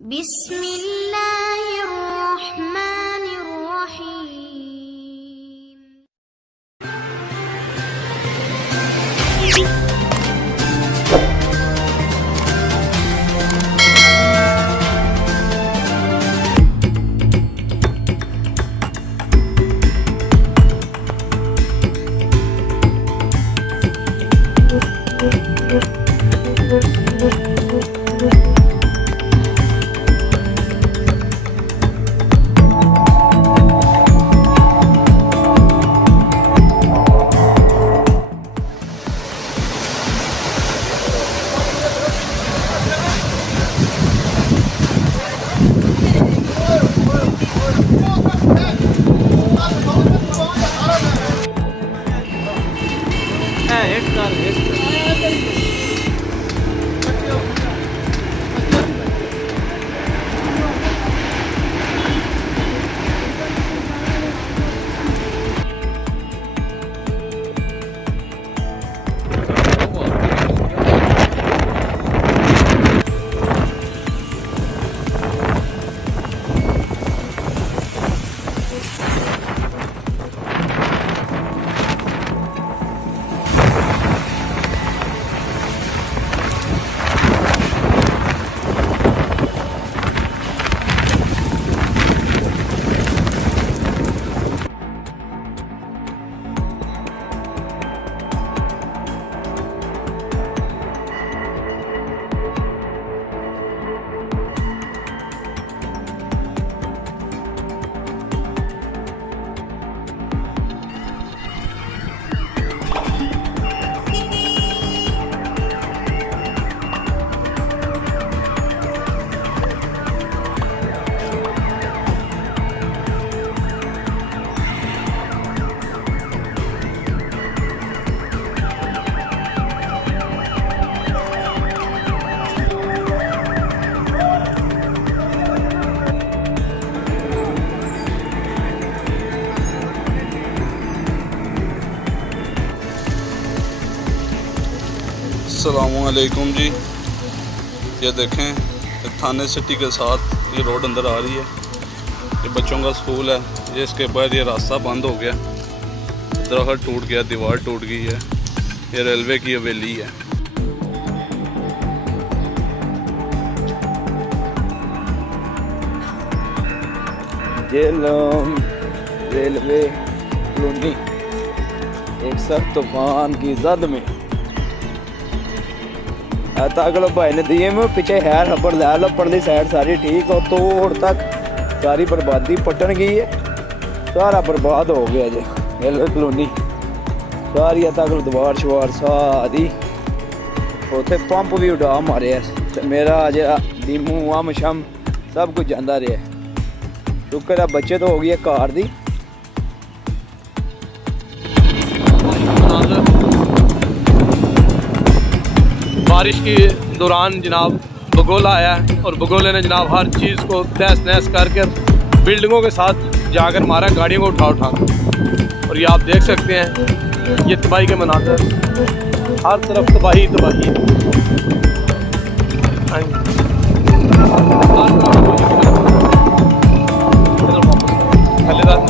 बिस्मिल्लाहिर्रहमानिर्रहीम। अस्सलामुअलैकुम जी। ये देखें थाने सिटी के साथ ये रोड अंदर आ रही है। ये बच्चों का स्कूल है। ये इसके बाद ये रास्ता बंद हो गया, दरख्त टूट गया, दीवार टूट गई है। ये रेलवे की हवेली है। झेलम रेलवे कॉलोनी एक सख्त तूफान की जद में ताकलो भाई ने दिए में पीछे हैर हब्बड़ लो पड़ली साइड सारी ठीक हो तो और तक सारी बर्बादी पटन गई है। सारा बर्बाद हो गया जी रेलवे कॉलोनी सारी ताकलो दीवार शवार सारी उथे पंप भी उड़ा मारे तो मेरा अज दीमू अम शम सब कुछ जाता रहा। शुक्र है बच्चे तो हो गई है कार दी। बारिश के दौरान जनाब बगोला आया और बगोले ने जनाब हर चीज़ को तहस नहस करके बिल्डिंगों के साथ जाकर मारा, गाड़ियों को उठा और ये आप देख सकते हैं ये तबाही के मनाज़र, हर तरफ तबाही तबाही। नज़ारा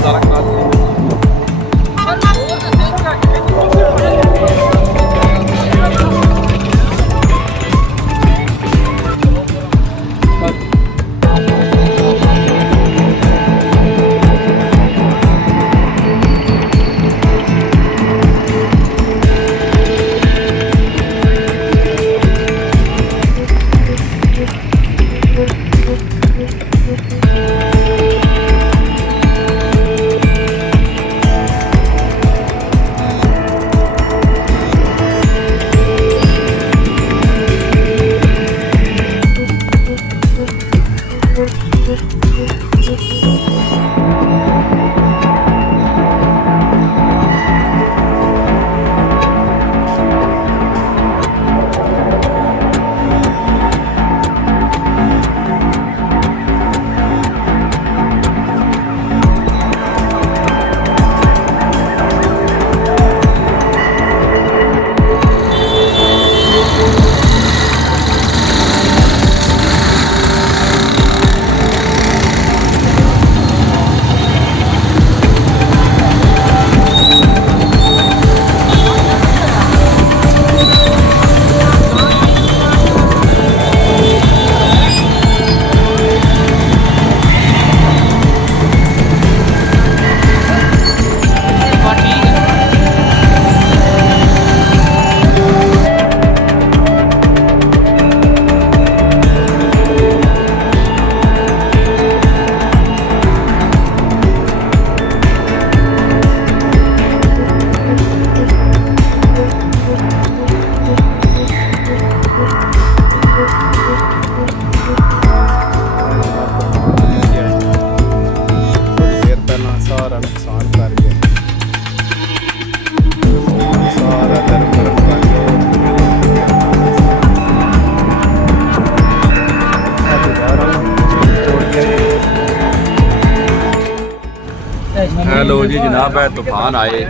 लो जी जनाब है तूफान आए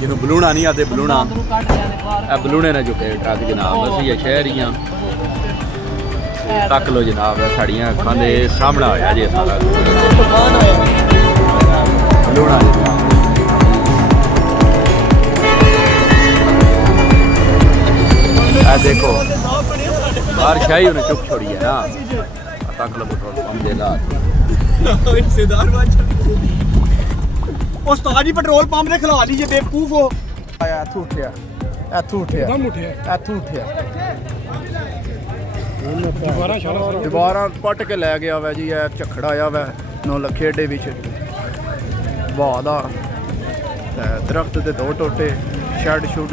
जिन्हों बलूना नहीं आते बलूना बलूने ने चुके ट्रक जनाब असी शहर ही हाँ तक लो जनाब साड़ियाँ अखां दे सामने आया जी सारा बलूना देखो बाहर शाही उन्हें चुप छोड़ी है ना तक लो पेट्रोल पंप दे ला उस्ताद जी पेट्रोल पंप ने खिला लीजिए बेवकूफ हो आया इत्थों उठिया दोबारा पट के लै गया वै जी है झखड़ आया वै 9 लखे अड्डे विच वाह दा दरख्त दे 2 टोटे शैड शुड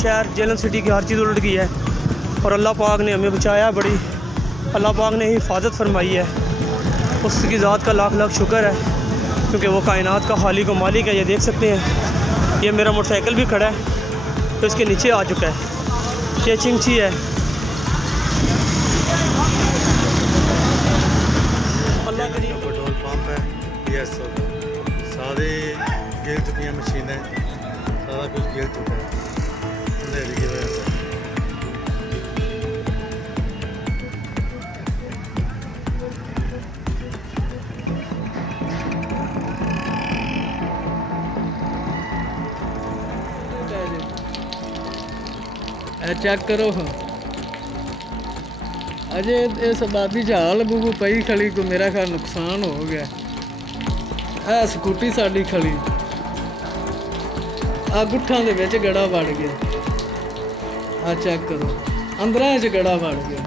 शहर झेलम सिटी की हर चीज़ उलट गई है और अल्लाह पाक ने हमें बचाया बड़ी अल्लाह पाक ने हिफाजत फरमाई है उसकी ज़ात का लाख लाख शुक्र है क्योंकि वो कायनात का खालिक व मालिक है। ये देख सकते हैं ये मेरा मोटरसाइकिल भी खड़ा है तो इसके नीचे आ चुका है ये चिंची है अल्लाह करीम पेट्रोल पंप है सारे गिर चुकी हैं मशीनें सारा कुछ गिर चुका है अंधेरे की वजह से। चेक करो अजे इस बादी झाल बूबू पई खड़ी को मेरा ख्याल नुकसान हो गया है स्कूटी साड़ी खड़ी आ गुट्ठां दे विच गड़ा वड़ गया आ चेक करो अंदरां च गड़ा वड़ गया